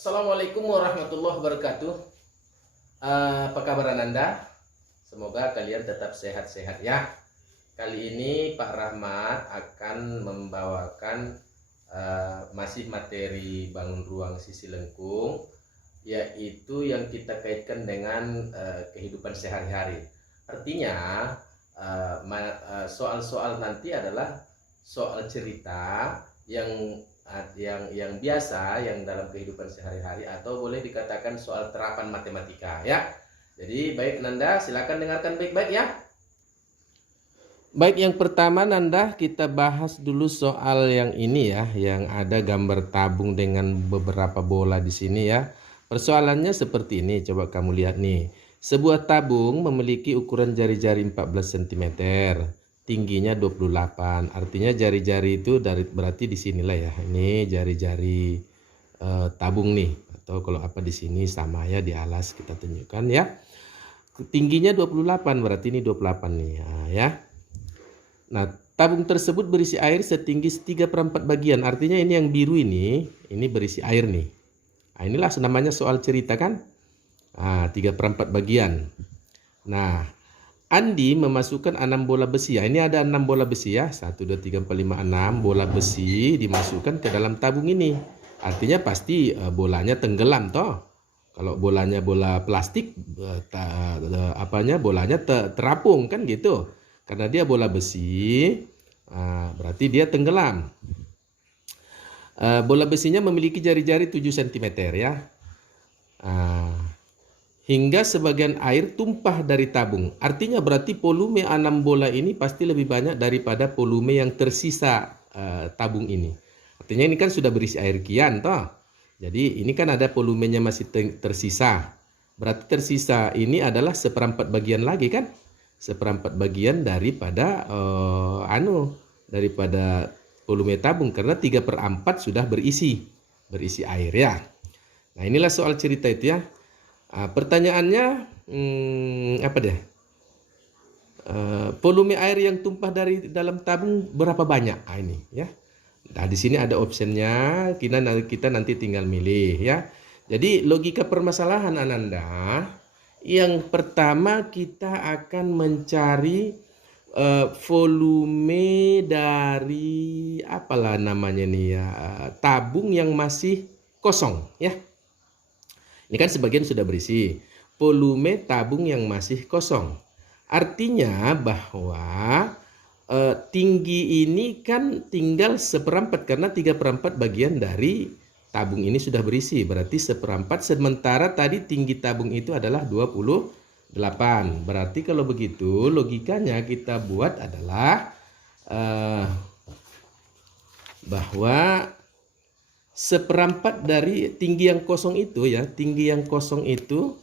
Assalamualaikum warahmatullahi wabarakatuh. Apa kabar Ananda? Semoga kalian tetap sehat-sehat ya. Kali ini Pak Rahmat akan membawakan masih materi bangun ruang sisi lengkung, yaitu yang kita kaitkan dengan kehidupan sehari-hari. Artinya soal-soal nanti adalah soal cerita yang biasa, yang dalam kehidupan sehari-hari, atau boleh dikatakan soal terapan matematika ya. Jadi baik Nanda, silakan dengarkan baik-baik ya. Baik, yang pertama Nanda, kita bahas dulu soal yang ini ya, yang ada gambar tabung dengan beberapa bola di sini ya. Persoalannya seperti ini, coba kamu lihat nih. Sebuah tabung memiliki ukuran jari-jari 14 cm. Tingginya 28, artinya jari-jari itu berarti di sinilah ya. Ini jari-jari tabung nih, atau kalau apa di sini sama ya, di alas kita tunjukkan ya. Tingginya 28, berarti ini 28 nih ya. Nah, tabung tersebut berisi air setinggi 3/4 bagian, artinya ini yang biru ini berisi air nih. Nah, inilah namanya soal cerita kan. 3/4 bagian. Nah, Andi memasukkan 6 bola besi ya. Ini ada 6 bola besi ya. 1, 2, 3, 4, 5, 6 bola besi dimasukkan ke dalam tabung ini. Artinya pasti bolanya tenggelam toh. Kalau bolanya bola plastik, bolanya terapung kan gitu. Karena dia bola besi, berarti dia tenggelam. Bola besinya memiliki jari-jari 7 cm ya. Hingga sebagian air tumpah dari tabung. Artinya berarti volume 6 bola ini pasti lebih banyak daripada volume yang tersisa tabung ini. Artinya ini kan sudah berisi air kian toh. Jadi ini kan ada volumenya masih tersisa. Berarti tersisa ini adalah 1/4 bagian lagi kan? 1/4 bagian daripada daripada volume tabung, karena 3/4 sudah berisi air ya. Nah, inilah soal cerita itu ya. Pertanyaannya apa deh? Volume air yang tumpah dari dalam tabung berapa banyak? Ini ya. Nah, di sini ada optionnya. Kita nanti tinggal milih ya. Jadi logika permasalahan Ananda, yang pertama kita akan mencari volume dari apalah namanya nih ya, tabung yang masih kosong ya. Ini kan sebagian sudah berisi. Volume tabung yang masih kosong. Artinya bahwa tinggi ini kan tinggal 1/4, karena 3/4 bagian dari tabung ini sudah berisi. Berarti 1/4, sementara tadi tinggi tabung itu adalah 28. Berarti kalau begitu logikanya kita buat adalah bahwa 1/4 dari tinggi yang kosong itu ya, tinggi yang kosong itu,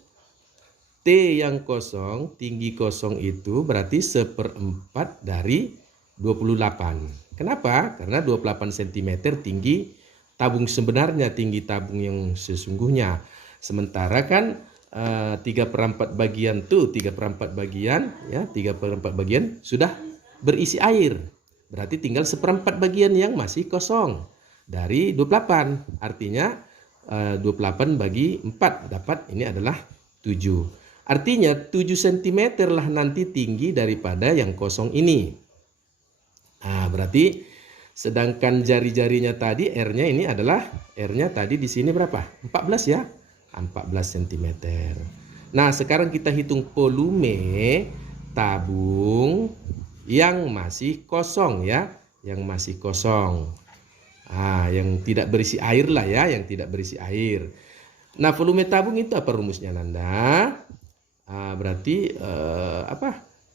T yang kosong, tinggi kosong itu berarti 1/4 dari 28. Kenapa? Karena 28 cm tinggi tabung sebenarnya, tinggi tabung yang sesungguhnya. Sementara kan 3/4 bagian tuh, 3/4 bagian ya, 3/4 bagian sudah berisi air. Berarti tinggal 1/4 bagian yang masih kosong dari 28. Artinya 28 bagi 4 dapat ini adalah 7. Artinya 7 cm lah nanti tinggi daripada yang kosong ini. Nah, berarti sedangkan jari-jarinya tadi R-nya ini adalah, R-nya tadi di sini berapa? 14 ya. 14 cm. Nah, sekarang kita hitung volume tabung yang masih kosong ya, yang masih kosong. Yang tidak berisi air lah ya, yang tidak berisi air. Nah, volume tabung itu apa rumusnya Nanda? Berarti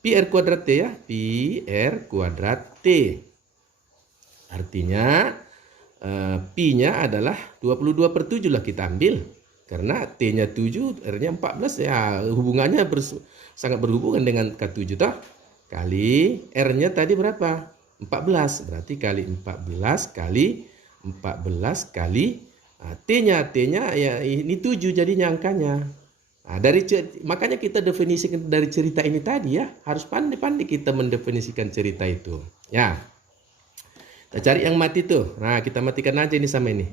Pi R kuadrat T ya, Pi R kuadrat T. Artinya Pi-nya adalah 22/7 lah kita ambil. Karena T-nya 7, R-nya 14 ya, hubungannya sangat berhubungan dengan K7 toh. Kali R-nya tadi berapa? 14, berarti kali 14 kali 14 kali T-nya ya ini 7 jadinya angkanya. Nah, makanya kita definisikan dari cerita ini tadi ya, harus pandai-pandai kita mendefinisikan cerita itu. Ya. Kita cari yang mati tuh. Nah, kita matikan aja ini sama ini.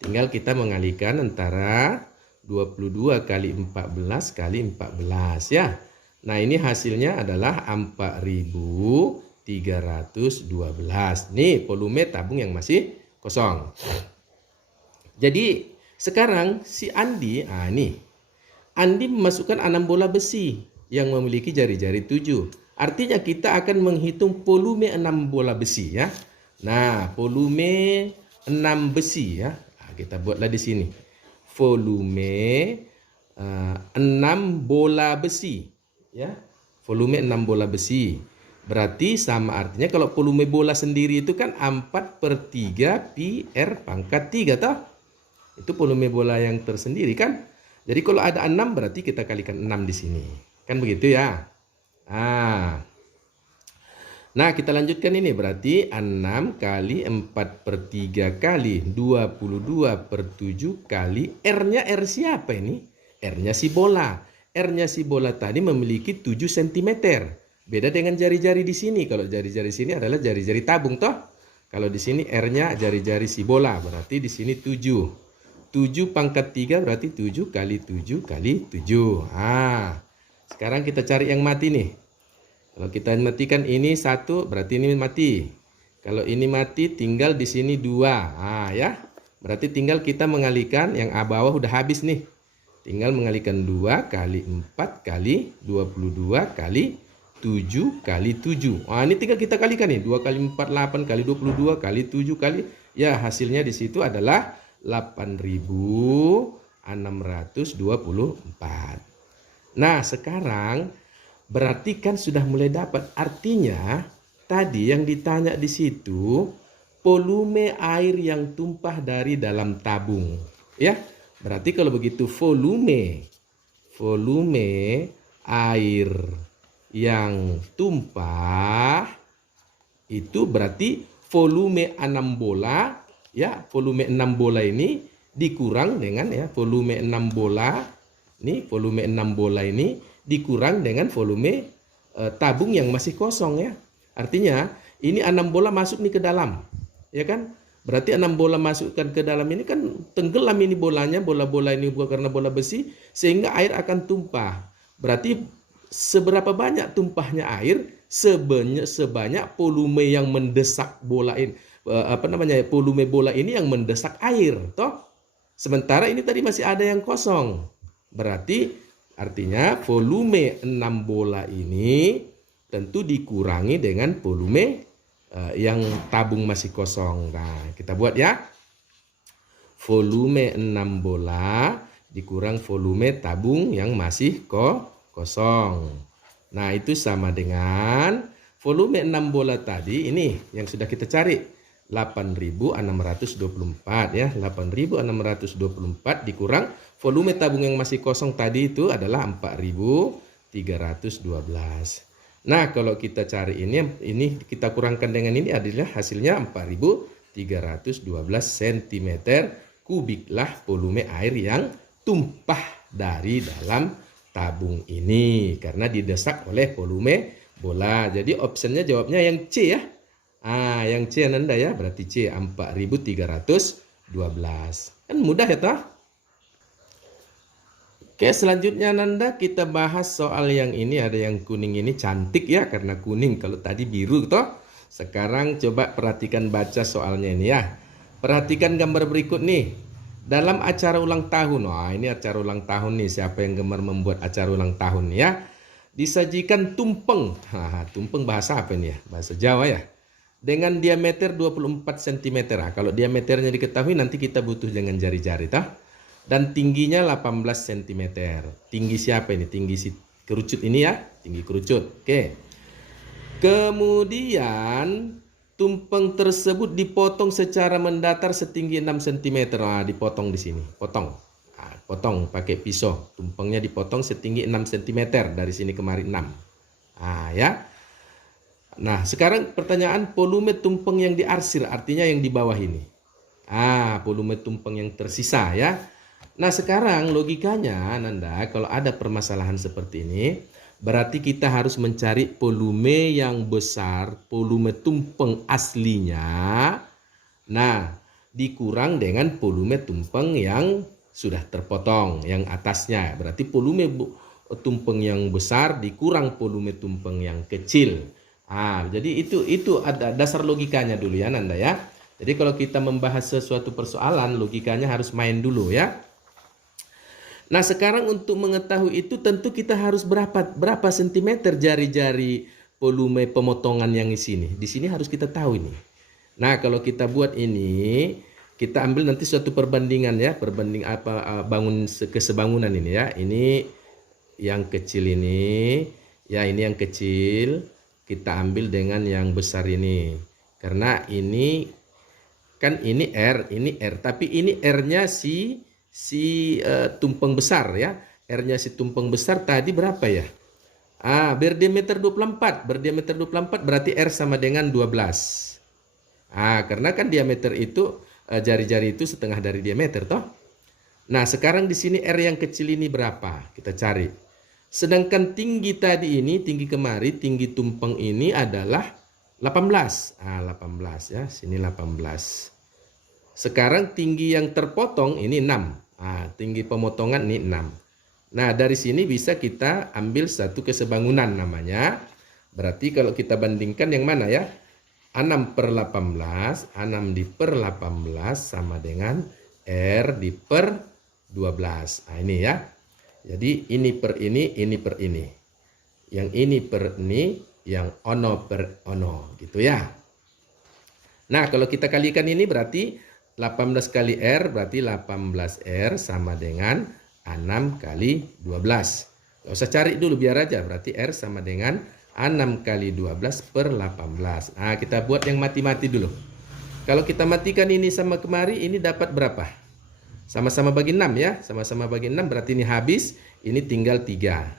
Tinggal kita mengalihkan antara 22 kali 14 kali 14 ya. Nah, ini hasilnya adalah 4.312. Nih volume tabung yang masih kosong. Jadi sekarang si Andi, ini Andi memasukkan 6 bola besi yang memiliki jari-jari 7. Artinya kita akan menghitung volume 6 bola besi ya. Nah, volume 6 besi ya. Nah, kita buatlah di sini. Volume 6 bola besi ya. Volume 6 bola besi. Berarti sama artinya kalau volume bola sendiri itu kan 4/3 pi R pangkat 3 toh. Itu volume bola yang tersendiri kan. Jadi kalau ada 6 berarti kita kalikan 6 di sini. Kan begitu ya. Nah, kita lanjutkan ini berarti 6 kali 4/3 kali 22/7 kali R-nya R siapa ini? R-nya si bola. R-nya si bola tadi memiliki 7 cm. Beda dengan jari-jari di sini. Kalau jari-jari sini adalah jari-jari tabung toh. Kalau di sini R-nya jari-jari si bola, berarti di sini 7. 7 pangkat 3 berarti 7 kali 7 kali 7. Sekarang kita cari yang mati nih. Kalau kita matikan ini 1, berarti ini mati. Kalau ini mati, tinggal di sini 2. Ya. Berarti tinggal kita mengalihkan yang bawah udah habis nih. Tinggal mengalihkan 2 kali 4 kali 22 kali 7 kali 7. Ini tinggal kita kalikan nih. 2 kali 4, 8 kali 22 kali 7 kali. Ya, hasilnya di situ adalah 8.624. Nah, sekarang berarti kan sudah mulai dapat. Artinya tadi yang ditanya di situ volume air yang tumpah dari dalam tabung. Ya, berarti kalau begitu volume air yang tumpah itu berarti volume 6 bola ya, volume 6 bola ini dikurang dengan ya volume 6 bola. Nih, volume 6 bola ini dikurang dengan volume tabung yang masih kosong ya. Artinya ini 6 bola masuk nih ke dalam. Ya kan? Berarti 6 bola masukkan ke dalam ini kan tenggelam ini bolanya, bola-bola ini bukan karena bola besi sehingga air akan tumpah. Berarti seberapa banyak tumpahnya air sebanyak volume yang mendesak bola ini volume bola ini yang mendesak air toh. Sementara ini tadi masih ada yang kosong. Berarti artinya volume 6 bola ini tentu dikurangi dengan volume yang tabung masih kosong. Nah, kita buat ya. Volume 6 bola dikurang volume tabung yang masih kosong. Nah, itu sama dengan volume 6 bola tadi ini yang sudah kita cari. 8.624 ya. 8.624 dikurang volume tabung yang masih kosong tadi itu adalah 4.312. Nah, kalau kita cari ini kita kurangkan dengan ini adalah hasilnya 4.312 cm kubik lah volume air yang tumpah dari dalam tabung ini karena didesak oleh volume bola. Jadi optionnya jawabnya yang C ya. Yang C Nanda ya, berarti C 4.312. Kan mudah ya toh? Oke, selanjutnya Nanda kita bahas soal yang ini, ada yang kuning ini cantik ya karena kuning, kalau tadi biru toh. Sekarang coba perhatikan baca soalnya ini ya. Perhatikan gambar berikut nih. Dalam acara ulang tahun, ini acara ulang tahun nih, siapa yang gemar membuat acara ulang tahun ya. Disajikan tumpeng. Tumpeng bahasa apa ini ya? Bahasa Jawa ya. Dengan diameter 24 cm. Kalau diameternya diketahui nanti kita butuh dengan jari-jari toh. Dan tingginya 18 cm. Tinggi siapa ini? Tinggi si kerucut ini ya. Tinggi kerucut. Oke. Kemudian tumpeng tersebut dipotong secara mendatar setinggi 6 cm. Dipotong di sini. Potong. Potong pakai pisau. Tumpengnya dipotong setinggi 6 cm. Dari sini kemari 6. Ya. Nah, sekarang pertanyaan volume tumpeng yang diarsir, artinya yang di bawah ini. Volume tumpeng yang tersisa ya. Nah, sekarang logikanya Nanda, kalau ada permasalahan seperti ini, berarti kita harus mencari volume yang besar, volume tumpeng aslinya. Nah, dikurang dengan volume tumpeng yang sudah terpotong, yang atasnya. Berarti volume tumpeng yang besar dikurang volume tumpeng yang kecil. Jadi itu ada dasar logikanya dulu ya Nanda ya. Jadi kalau kita membahas sesuatu persoalan, logikanya harus main dulu ya. Nah sekarang untuk mengetahui itu tentu kita harus berapa sentimeter jari-jari volume pemotongan yang di sini. Di sini harus kita tahu ini. Nah kalau kita buat ini, kita ambil nanti suatu perbandingan ya, bangun kesebangunan ini ya. Ini yang kecil ini, ya ini yang kecil, kita ambil dengan yang besar ini. Karena ini kan ini R, tapi ini R-nya si tumpeng besar ya. R-nya si tumpeng besar tadi berapa ya? Berdiameter 24. Berdiameter 24 berarti R sama dengan 12. Karena kan diameter itu jari-jari itu setengah dari diameter toh. Nah, sekarang di sini R yang kecil ini berapa? Kita cari. Sedangkan tinggi tadi ini, tinggi kemari, tinggi tumpeng ini adalah 18. 18 ya, sini 18. Sekarang tinggi yang terpotong ini 6. Tinggi pemotongan ini 6. Nah, dari sini bisa kita ambil satu kesebangunan namanya. Berarti kalau kita bandingkan yang mana ya? 6/18, 6 per 18 sama dengan R per 12. Ini ya. Jadi ini per ini per ini. Yang ini per ini, yang ono per ono gitu ya. Nah, kalau kita kalikan ini berarti 18 kali R berarti 18R sama dengan 6 kali 12. Gak usah cari dulu biar aja. Berarti R sama dengan 6 kali 12 per 18. Kita buat yang mati-mati dulu. Kalau kita matikan ini sama kemari, ini dapat berapa? Sama-sama bagi 6 ya. Sama-sama bagi 6 berarti ini habis. Ini tinggal 3.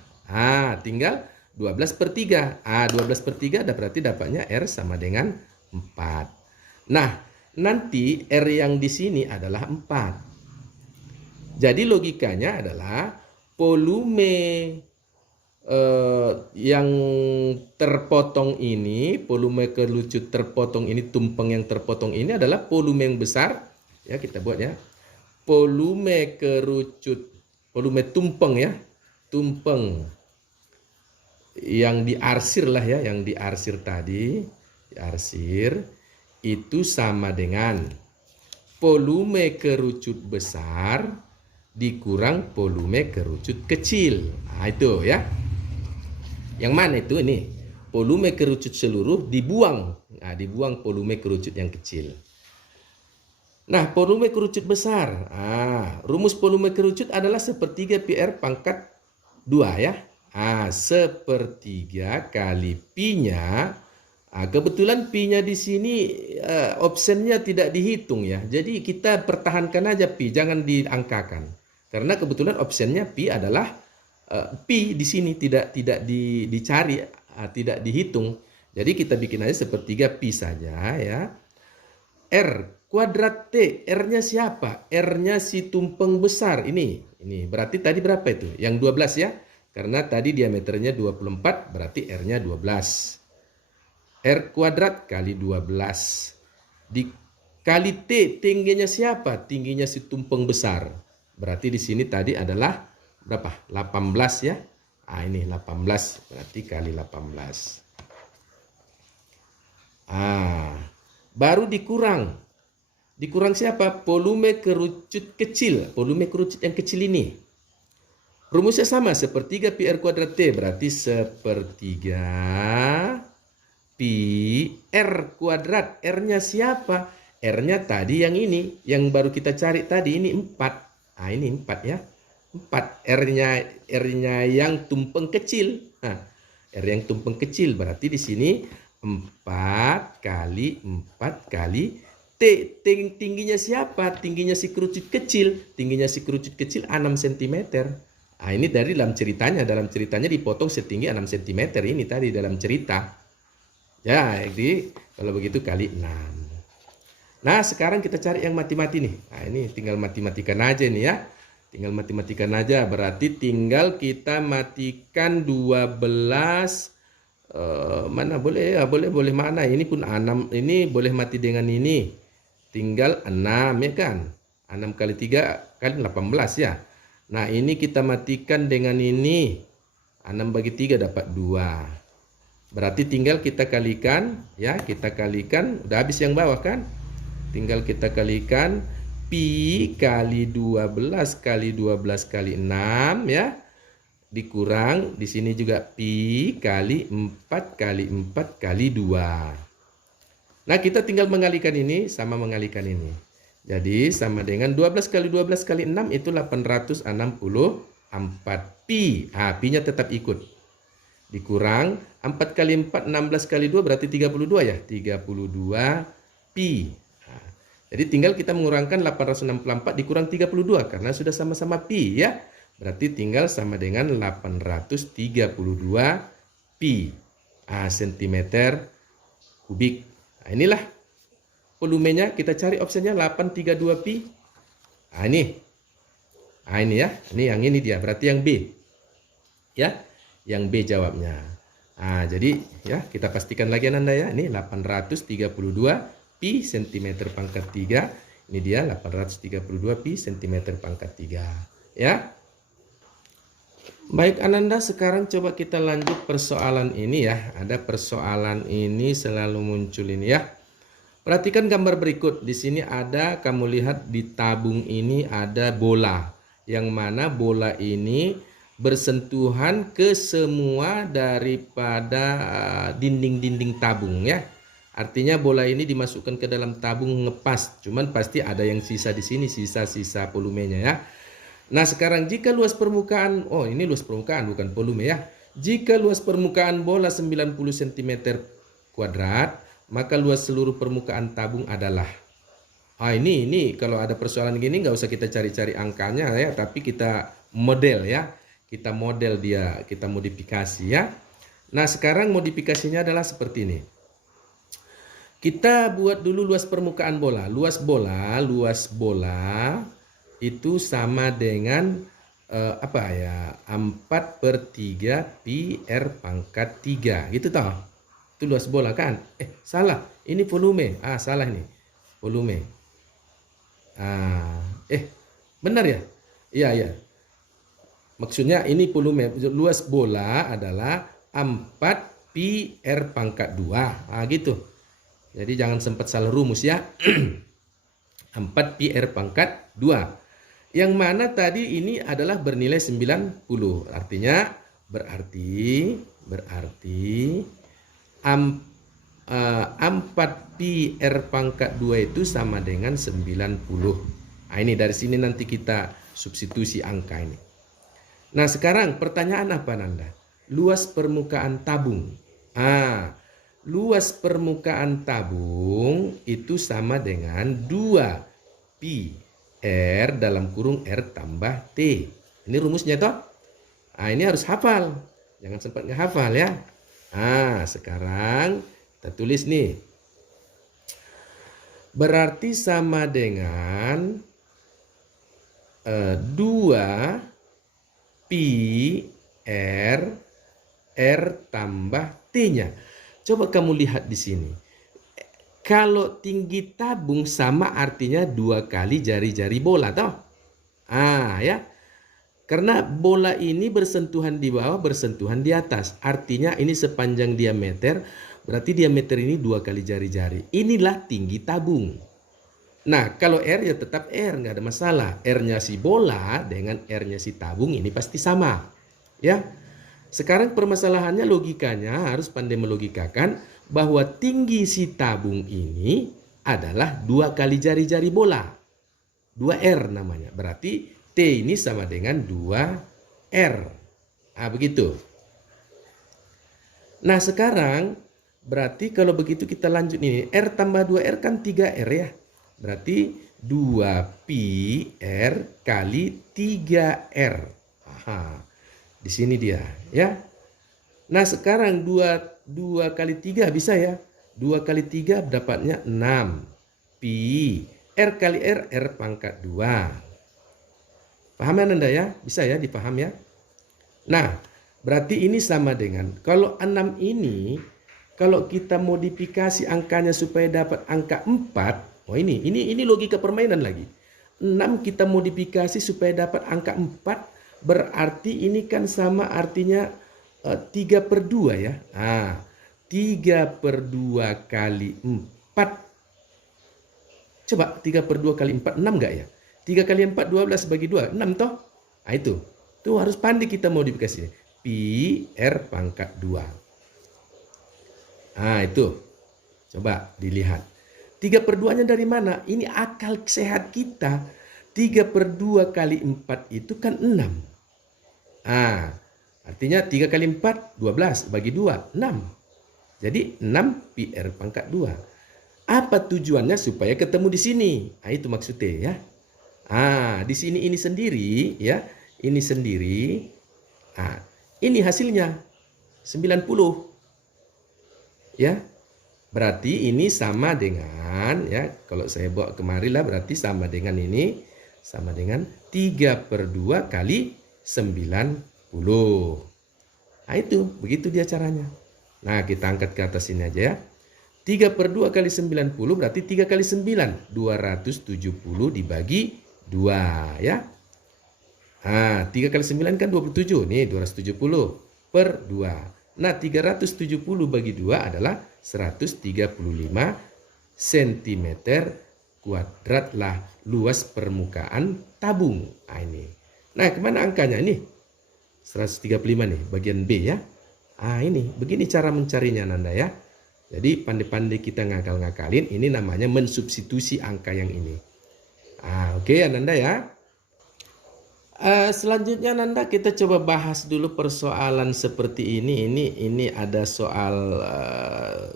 Tinggal 12 per 3. 12 per 3 berarti dapatnya R sama dengan 4. Nah, nanti R yang di sini adalah 4. Jadi logikanya adalah volume yang terpotong ini, volume kerucut terpotong ini, tumpeng yang terpotong ini adalah volume yang besar. Ya, kita buat ya. Volume kerucut, volume tumpeng ya. Tumpeng yang diarsir lah ya, yang diarsir tadi, diarsir itu sama dengan volume kerucut besar dikurang volume kerucut kecil. Itu ya. Yang mana itu? Ini volume kerucut seluruh dibuang. Dibuang volume kerucut yang kecil. Nah, volume kerucut besar. Rumus volume kerucut adalah sepertiga PR pangkat 2 ya. Sepertiga kali pi-nya. Kebetulan pi-nya di sini optionnya tidak dihitung ya. Jadi kita pertahankan aja pi, jangan diangkakan. Karena kebetulan optionnya pi adalah pi di sini tidak dicari, tidak dihitung. Jadi kita bikin aja sepertiga pi saja ya. R kuadrat T, R-nya siapa? R-nya si tumpeng besar ini. Berarti tadi berapa itu? Yang 12 ya. Karena tadi diameternya 24, berarti R-nya 12. R kuadrat kali 12. Dikali T, tingginya siapa? Tingginya si tumpeng besar. Berarti di sini tadi adalah berapa? 18 ya. Ini 18, berarti kali 18. Baru dikurang. Dikurang siapa? Volume kerucut kecil. Volume kerucut yang kecil ini. Rumusnya sama, sepertiga pi R kuadrat T. Berarti sepertiga pi R kuadrat. R-nya siapa? R-nya tadi yang ini. Yang baru kita cari tadi, ini 4. Ini 4 ya. 4. R-nya yang tumpeng kecil. R yang tumpeng kecil. Berarti di sini 4 kali 4 kali T. Tingginya siapa? Tingginya si kerucut kecil. Tingginya si kerucut kecil 6 cm. Ini dari dalam ceritanya. Dalam ceritanya dipotong setinggi 6 cm. Ini tadi dalam cerita. Ya, jadi kalau begitu kali 6. Nah, sekarang kita cari yang mati-mati nih. Ini tinggal mati-matikan aja nih ya. Tinggal mati-matikan aja. Berarti tinggal kita matikan 12. Mana boleh ya, boleh mana. Ini pun 6. Ini boleh mati dengan ini. tinggal 6 ya kan. 6 kali 3 kan 18 ya. Nah ini kita matikan dengan ini. 6 bagi 3 dapat 2. Berarti tinggal kita kalikan ya. Kita kalikan. Udah habis yang bawah kan. Tinggal kita kalikan. Pi kali 12 kali 12 kali 6 ya. Dikurang. Di sini juga pi kali 4 kali 4 kali 2. Nah kita tinggal mengalikan ini sama mengalikan ini. Jadi sama dengan 12 kali 12 kali 6 itu 864 pi. Pi-nya tetap ikut. Dikurang 4 kali 4 16 kali 2 berarti 32 ya. 32 pi. Jadi tinggal kita mengurangkan 864 dikurang 32 karena sudah sama-sama pi ya. Berarti tinggal sama dengan 832 pi sentimeter kubik. Nah, inilah volumenya. Kita cari opsinya 832 pi. Nah ini ya. Ini yang ini dia. Berarti yang B. Ya. Yang B jawabnya. Nah jadi ya kita pastikan lagi Anda ya. Ini 832 pi centimeter pangkat 3. Ini dia 832 pi centimeter pangkat 3. Ya. Baik Ananda, sekarang coba kita lanjut persoalan ini ya. Ada persoalan ini selalu muncul ini ya. Perhatikan gambar berikut. Di sini ada, kamu lihat di tabung ini ada bola. Yang mana bola ini bersentuhan ke semua daripada dinding-dinding tabung ya. Artinya bola ini dimasukkan ke dalam tabung ngepas. Cuman pasti ada yang sisa di sini, sisa-sisa volumenya ya. Nah sekarang jika luas permukaan, ini luas permukaan bukan volume ya. Jika luas permukaan bola 90 cm kuadrat, maka luas seluruh permukaan tabung adalah. Ini kalau ada persoalan gini nggak usah kita cari-cari angkanya ya, tapi kita model ya. Kita model dia, kita modifikasi ya. Nah, sekarang modifikasinya adalah seperti ini. Kita buat dulu luas permukaan bola. Luas bola itu sama dengan 4/3 pi R pangkat 3. Gitu toh. Itu luas bola kan? Salah. Ini volume. Salah ini. Volume. Benar ya? Iya. Maksudnya ini volume. Luas bola adalah 4 pi R pangkat 2. Gitu. Jadi jangan sempat salah rumus ya. 4 pi R pangkat 2. Yang mana tadi ini adalah bernilai 90. Artinya berarti 4 pi R pangkat 2 itu sama dengan 90. Ini dari sini nanti kita substitusi angka ini. Nah sekarang pertanyaan apa Nanda? Luas permukaan tabung. Luas permukaan tabung itu sama dengan 2 pi R dalam kurung R tambah T. Ini rumusnya toh? Ini harus hafal. Jangan sempat nggak hafal ya. Sekarang kita tulis nih. Berarti sama dengan 2 pi R tambah T-nya. Coba kamu lihat di sini. Kalau tinggi tabung sama artinya 2 kali jari-jari bola toh. Ya. Karena bola ini bersentuhan di bawah, bersentuhan di atas. Artinya ini sepanjang diameter, berarti diameter ini 2 kali jari-jari. Inilah tinggi tabung. Nah, kalau R ya tetap R, nggak ada masalah. R-nya si bola dengan R-nya si tabung ini pasti sama. Ya. Sekarang permasalahannya logikanya harus pandai melogikakan bahwa tinggi si tabung ini adalah 2 kali jari-jari bola. 2R namanya. Berarti T ini sama dengan 2R. Begitu. Nah sekarang berarti kalau begitu kita lanjut ini. R tambah 2R kan 3R ya. Berarti 2 pi R kali 3R. Di sini dia ya. Nah sekarang 2 kali 3 bisa ya. 2 kali 3 dapatnya 6 pi R kali R pangkat 2. Paham ya Anda ya? Bisa ya dipaham ya? Nah, berarti ini sama dengan kalau 6 ini kalau kita modifikasi angkanya supaya dapat angka 4, Oh ini logika permainan lagi. 6 kita modifikasi supaya dapat angka 4, berarti ini kan sama artinya 3/2 ya. 3/2 kali 4. Coba 3/2 kali 4, 6 enggak ya? 3 kali 4, 12 bagi 2, 6 toh? Nah itu. Tuh harus pandai kita modifikasi. Pi R pangkat 2. Nah itu. Coba dilihat. 3/2-nya dari mana? Ini akal sehat kita. 3/2 kali 4 itu kan 6. Artinya 3 kali 4, 12 bagi 2, 6. Jadi 6 pi R pangkat 2. Apa tujuannya? Supaya ketemu di sini. Nah, itu maksudnya ya. Di sini ini sendiri ya. Ini sendiri. Ini hasilnya 90. Ya. Berarti ini sama dengan ya, kalau saya bawa kemari lah berarti sama dengan ini, sama dengan 3/2 kali 90. Nah itu, begitu dia caranya. Nah kita angkat ke atas ini aja ya. 3/2 kali 90 berarti 3 kali 9, 270 dibagi 2 ya. 3 kali 9 kan 27, nih 270 per 2. Nah 370 bagi 2 adalah 135 cm kuadrat lah luas permukaan tabung. Ini. Nah kemana angkanya ini? 135 nih bagian B ya. Ini begini cara mencarinya Nanda ya. Jadi pandai-pandai kita ngakal-ngakalin, ini namanya mensubstitusi angka yang ini. Oke Nanda ya. Selanjutnya Nanda kita coba bahas dulu persoalan seperti ini. Ini ada soal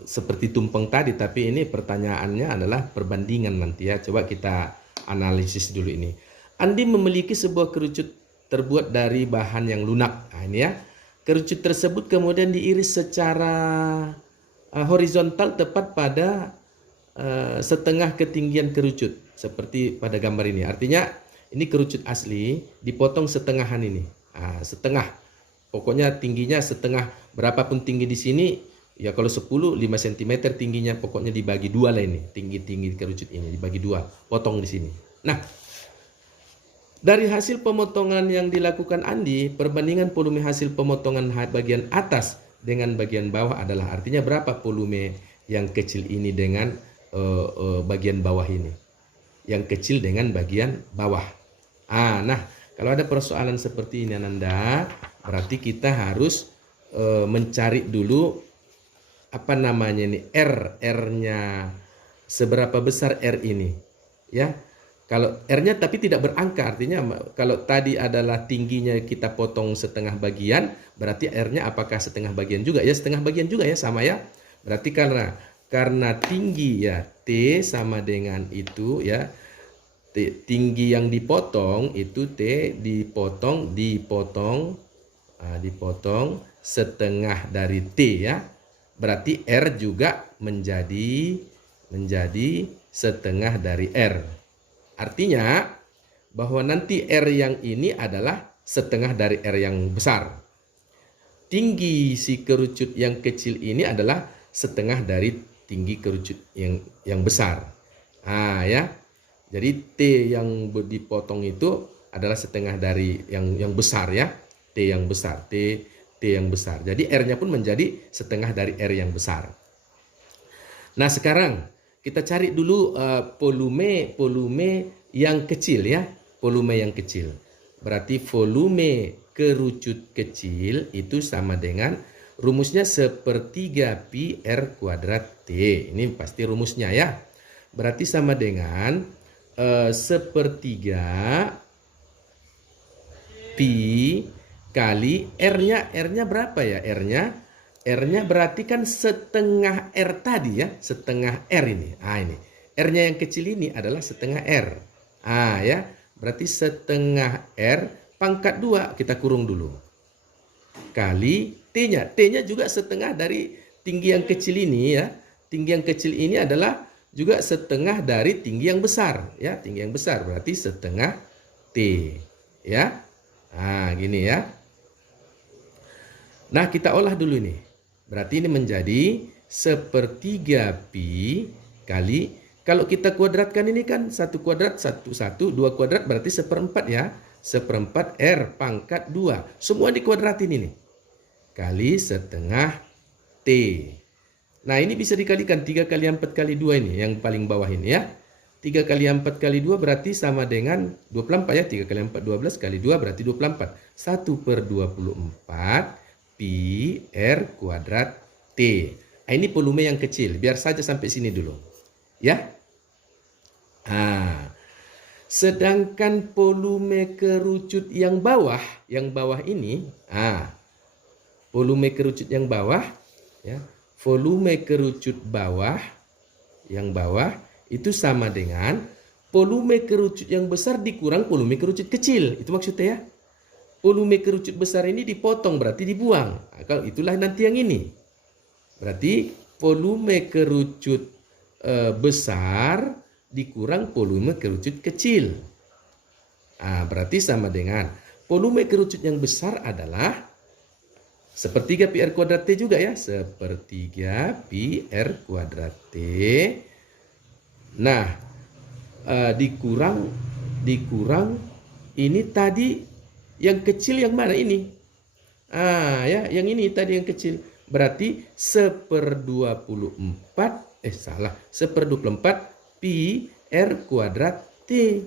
seperti tumpeng tadi, tapi ini pertanyaannya adalah perbandingan nanti ya. Coba kita analisis dulu ini. Andi memiliki sebuah kerucut terbuat dari bahan yang lunak. Ini ya. Kerucut tersebut kemudian diiris secara horizontal tepat pada setengah ketinggian kerucut seperti pada gambar ini. Artinya ini kerucut asli dipotong setengahan ini. Setengah. Pokoknya tingginya setengah, berapapun tinggi di sini, ya kalau 10, 5 cm tingginya, pokoknya dibagi 2 lah ini. Tinggi-tinggi kerucut ini dibagi 2, potong di sini. Nah, dari hasil pemotongan yang dilakukan Andi, perbandingan volume hasil pemotongan bagian atas dengan bagian bawah adalah, artinya berapa volume yang kecil ini dengan bagian bawah ini. Yang kecil dengan bagian bawah. Nah, kalau ada persoalan seperti ini Nanda, berarti kita harus mencari dulu apa namanya ini, R-nya seberapa besar R ini, ya. Kalau R-nya tapi tidak berangka, artinya kalau tadi adalah tingginya kita potong setengah bagian, berarti R-nya apakah setengah bagian juga? Ya setengah bagian juga ya, sama ya. Berarti karena tinggi ya T sama dengan itu ya. Tinggi yang dipotong itu T dipotong setengah dari T ya. Berarti R juga menjadi setengah dari R. Artinya bahwa nanti R yang ini adalah setengah dari R yang besar. Tinggi si kerucut yang kecil ini adalah setengah dari tinggi kerucut yang besar. Ya. Jadi T yang dipotong itu adalah setengah dari yang besar ya. T yang besar, T yang besar. Jadi R-nya pun menjadi setengah dari R yang besar. Nah, sekarang kita cari dulu volume yang kecil ya. Volume yang kecil. Berarti volume kerucut kecil itu sama dengan rumusnya 1/3 pi R kuadrat T. Ini pasti rumusnya ya. Berarti sama dengan 1/3 pi kali R-nya berapa ya? R-nya berarti kan setengah R tadi ya, setengah R ini. Ini R-nya yang kecil ini adalah setengah R. Ya, berarti setengah R pangkat 2 kita kurung dulu. Kali T-nya juga setengah dari tinggi yang kecil ini ya. Tinggi yang kecil ini adalah juga setengah dari tinggi yang besar ya. Tinggi yang besar berarti setengah T ya. Gini ya. Nah kita olah dulu ini. Berarti ini menjadi 1/3 pi kali Kalau kita kuadratkan ini kan 1 kuadrat 1, 1, 2 kuadrat berarti 1/4 ya. 1/4 R pangkat 2. Semua dikuadratin ini. Kali setengah T. Nah ini bisa dikalikan 3 kali 4 kali 2 ini yang paling bawah ini ya. 3 kali 4 kali 2 berarti sama dengan 24 ya. 3 kali 4 12 kali 2 berarti 24. 1/24 pi R kuadrat T. Nah, ini volume yang kecil. Biar saja sampai sini dulu. Ya. Sedangkan volume kerucut yang bawah ini, volume kerucut yang bawah, ya, volume kerucut bawah, yang bawah itu sama dengan volume kerucut yang besar dikurang volume kerucut kecil. Itu maksudnya ya. Volume kerucut besar ini dipotong berarti dibuang. Nah, kalau itulah nanti yang ini. Berarti volume kerucut besar dikurang volume kerucut kecil. Berarti sama dengan volume kerucut yang besar adalah sepertiga pi R kuadrat T juga ya. Sepertiga pi R kuadrat T. Nah, dikurang ini tadi yang kecil yang mana ini? Ya, yang ini tadi yang kecil. Berarti 1/24 pi R kuadrat T.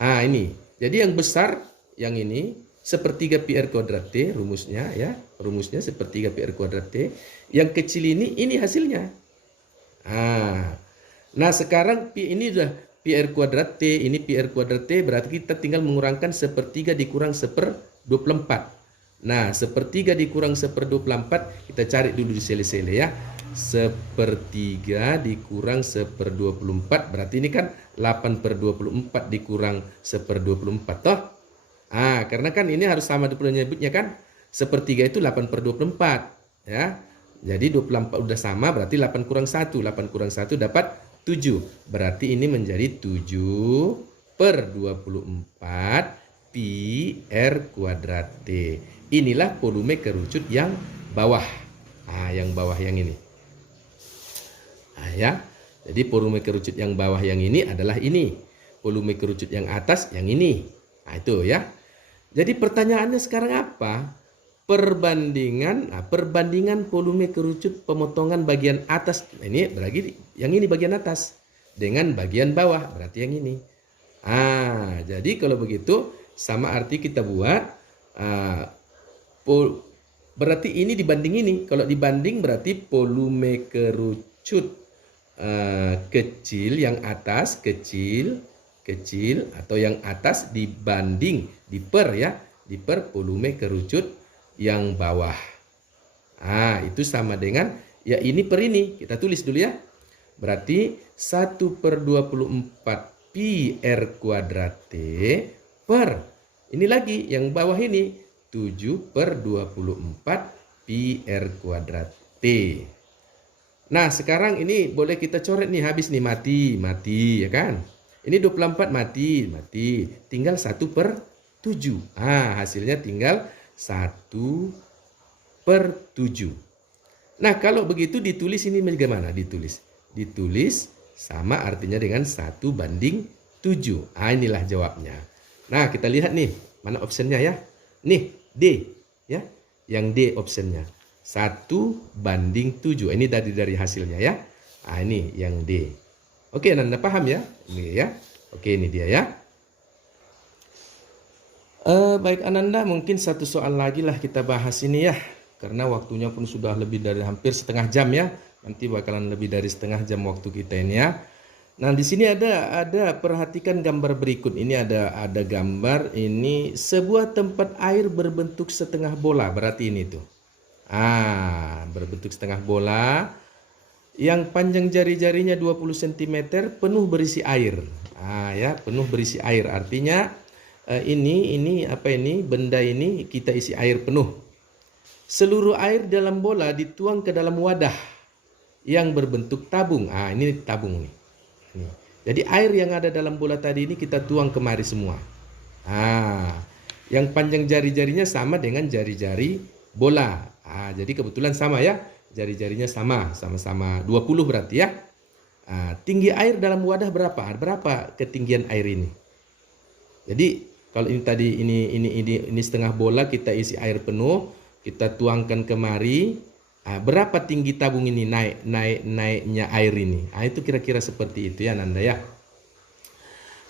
Ini. Jadi yang besar yang ini sepertiga pi R kuadrat T rumusnya ya. Rumusnya sepertiga pi R kuadrat T. Yang kecil ini hasilnya. Nah, sekarang pi ini sudah pi R kuadrat T, ini pi R kuadrat T, berarti kita tinggal mengurangkan sepertiga dikurang 1/24. Nah, sepertiga dikurang 1/24, kita cari dulu di sele-sele ya. Sepertiga dikurang 1/24, berarti ini kan 8/24 dikurang 1/24 toh. Karena kan ini harus sama penyebutnya kan. Sepertiga itu 8/24 ya. Jadi 24 udah sama, berarti 8 kurang 1. 8 kurang 1 dapat 7. Berarti ini menjadi 7/24 pi R kuadrat T. Inilah volume kerucut yang bawah. Yang bawah yang ini. Ya. Jadi volume kerucut yang bawah yang ini adalah ini. Volume kerucut yang atas yang ini. Itu ya. Jadi pertanyaannya sekarang apa? Perbandingan volume kerucut pemotongan bagian atas. Ini berarti yang ini bagian atas dengan bagian bawah, berarti yang ini. Jadi kalau begitu sama arti kita buat berarti ini dibanding ini. Kalau dibanding berarti volume kerucut kecil yang atas kecil atau yang atas dibanding diper volume kerucut yang bawah. Itu sama dengan ya ini per ini. Kita tulis dulu ya. Berarti 1/24 pi R kuadrat T per ini lagi yang bawah ini 7/24 pi R kuadrat T. Nah, sekarang ini boleh kita coret nih, habis nih, mati ya kan. Ini 24 mati. Tinggal 1/7. Hasilnya tinggal 1/7. Nah, kalau begitu ditulis ini bagaimana? Ditulis sama artinya dengan 1/7. Inilah jawabnya. Nah, kita lihat nih, mana optionnya ya. Nih, D ya. Yang D optionnya. 1/7. Ini dari hasilnya ya. Ini yang D. Oke, Anda paham ya? Ini ya. Oke, ini dia ya. Baik Ananda, mungkin satu soal lagi lah kita bahas ini ya. Karena waktunya pun sudah lebih dari hampir setengah jam ya. Nanti bakalan lebih dari setengah jam waktu kita ini ya. Nah, di sini ada perhatikan gambar berikut. Ini ada gambar ini sebuah tempat air berbentuk setengah bola. Berarti ini tuh. Berbentuk setengah bola. Yang panjang jari-jarinya 20 cm penuh berisi air. Ya, penuh berisi air. Artinya ini apa ini? Benda ini kita isi air penuh. Seluruh air dalam bola dituang ke dalam wadah yang berbentuk tabung. Ini tabung nih. Jadi air yang ada dalam bola tadi ini kita tuang kemari semua. Yang panjang jari-jarinya sama dengan jari-jari bola. Jadi kebetulan sama ya. Jari-jarinya sama-sama 20 berarti ya. Tinggi air dalam wadah berapa? Berapa ketinggian air ini? Jadi kalau ini tadi ini setengah bola, kita isi air penuh, kita tuangkan kemari. Berapa tinggi tabung ini naiknya air ini? Itu kira-kira seperti itu ya Nanda ya.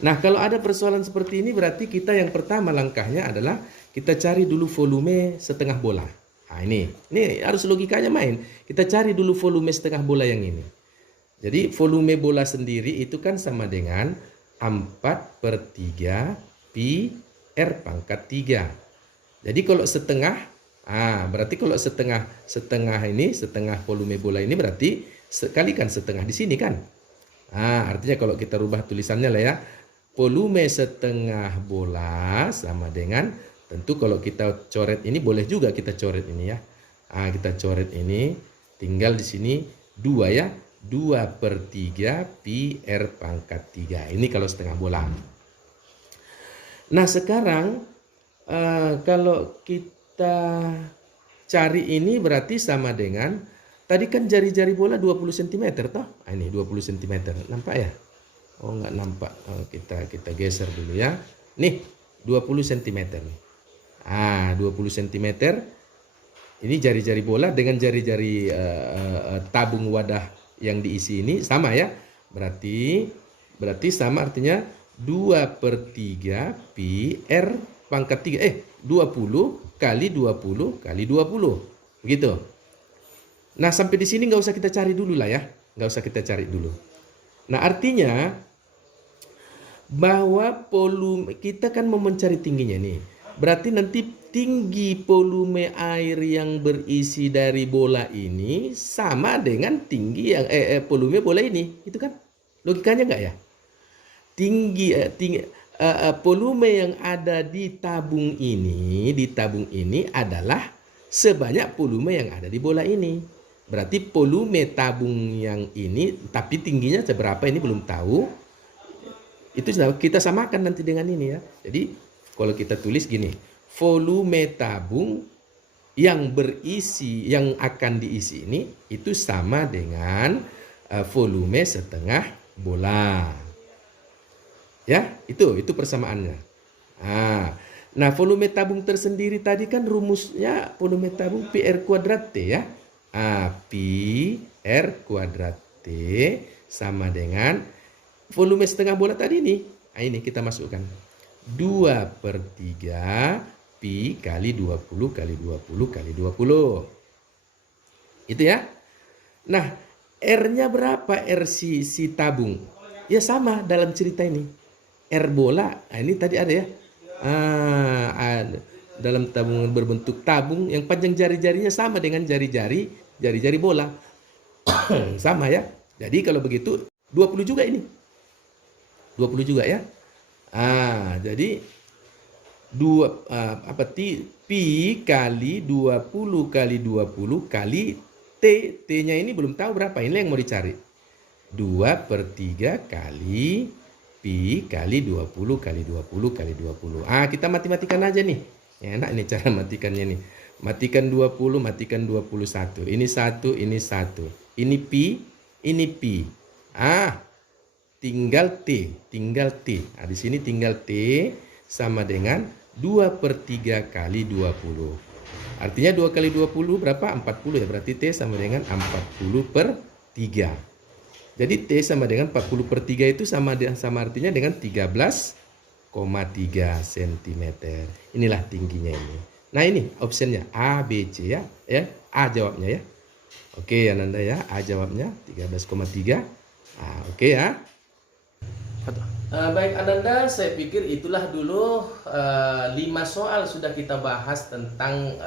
Nah, kalau ada persoalan seperti ini berarti kita yang pertama langkahnya adalah kita cari dulu volume setengah bola. Ini harus logikanya main. Kita cari dulu volume setengah bola yang ini. Jadi volume bola sendiri itu kan sama dengan 4/3 pi R pangkat 3. Jadi kalau setengah, berarti kalau setengah volume bola ini berarti kalikan setengah di sini kan. Artinya kalau kita rubah tulisannya lah ya, volume setengah bola sama dengan, tentu kalau kita coret ini boleh juga kita coret ini ya. Kita coret ini, tinggal di sini 2 ya. 2/3 pi R pangkat 3. Ini kalau setengah bola. Nah sekarang kalau kita cari ini berarti sama dengan, tadi kan jari-jari bola 20 cm toh. Ini 20 cm. Nampak ya? Oh nggak nampak. Kita geser dulu ya. Nih 20 cm nih. 20 cm. Ini jari-jari bola dengan jari-jari tabung wadah yang diisi ini sama ya. Berarti sama, artinya 2/3 pi R pangkat 3. 20 kali 20 kali 20. Begitu. Nah sampai di sini nggak usah kita cari dulu lah ya. Nggak usah kita cari dulu. Nah artinya bahwa volume kita kan mau mencari tingginya nih. Berarti nanti tinggi volume air yang berisi dari bola ini sama dengan tinggi yang volume bola ini, itu kan logikanya nggak ya? Tinggi volume yang ada di tabung ini adalah sebanyak volume yang ada di bola ini. Berarti volume tabung yang ini, tapi tingginya seberapa ini belum tahu. Itu kita samakan nanti dengan ini ya. Jadi kalau kita tulis gini, volume tabung yang akan diisi ini itu sama dengan volume setengah bola. Ya, itu persamaannya. Nah, volume tabung tersendiri tadi kan rumusnya volume tabung pi R kuadrat T ya. Pi R kuadrat T sama dengan volume setengah bola tadi nih. Ini kita masukkan. 2/3 pi kali 20 kali 20 kali 20. Itu ya. Nah, R-nya berapa? R si tabung. Ya sama dalam cerita ini. R bola. Ini tadi ada ya. Ada. Dalam tabung berbentuk tabung yang panjang jari-jarinya sama dengan jari-jari bola. Sama ya. Jadi kalau begitu 20 juga ini. 20 juga ya. Jadi pi kali 20 kali 20 kali T-nya ini belum tahu berapa. Ini yang mau dicari. 2/3 kali pi kali 20 kali 20 kali 20. Kita mati-matikan aja nih. Ya, enak nih cara matikannya nih. Matikan 20, matikan 21. Ini 1, ini 1. Ini pi, ini pi. Tinggal T. Di sini tinggal T sama dengan 2/3 kali 20. Artinya 2 kali 20 berapa? 40 ya. Berarti T sama dengan 40/3. Jadi T sama dengan 40/3 itu sama artinya dengan 13,3 cm. Inilah tingginya ini. Nah ini optionnya A, B, C ya. A jawabnya ya. Oke Ananda ya. A jawabnya 13,3. Oke ya. Baik Ananda, saya pikir itulah dulu 5 soal sudah kita bahas tentang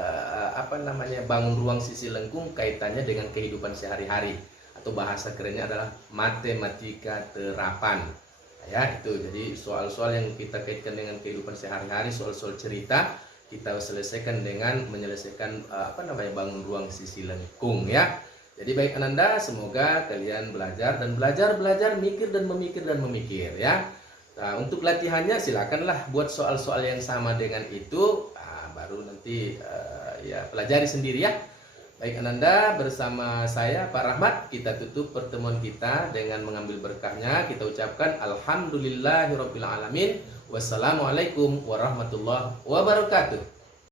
bangun ruang sisi lengkung kaitannya dengan kehidupan sehari-hari, atau bahasa kerennya adalah matematika terapan. Ya, itu jadi soal-soal yang kita kaitkan dengan kehidupan sehari-hari, soal-soal cerita kita selesaikan dengan menyelesaikan bangun ruang sisi lengkung ya. Jadi baik Ananda, semoga kalian belajar, mikir dan memikir ya. Nah, untuk latihannya silakanlah buat soal-soal yang sama dengan itu, baru nanti pelajari sendiri ya. Baik Ananda, bersama saya Pak Rahmat, kita tutup pertemuan kita dengan mengambil berkahnya. Kita ucapkan Alhamdulillahirabbil alamin. Wassalamualaikum warahmatullahi wabarakatuh.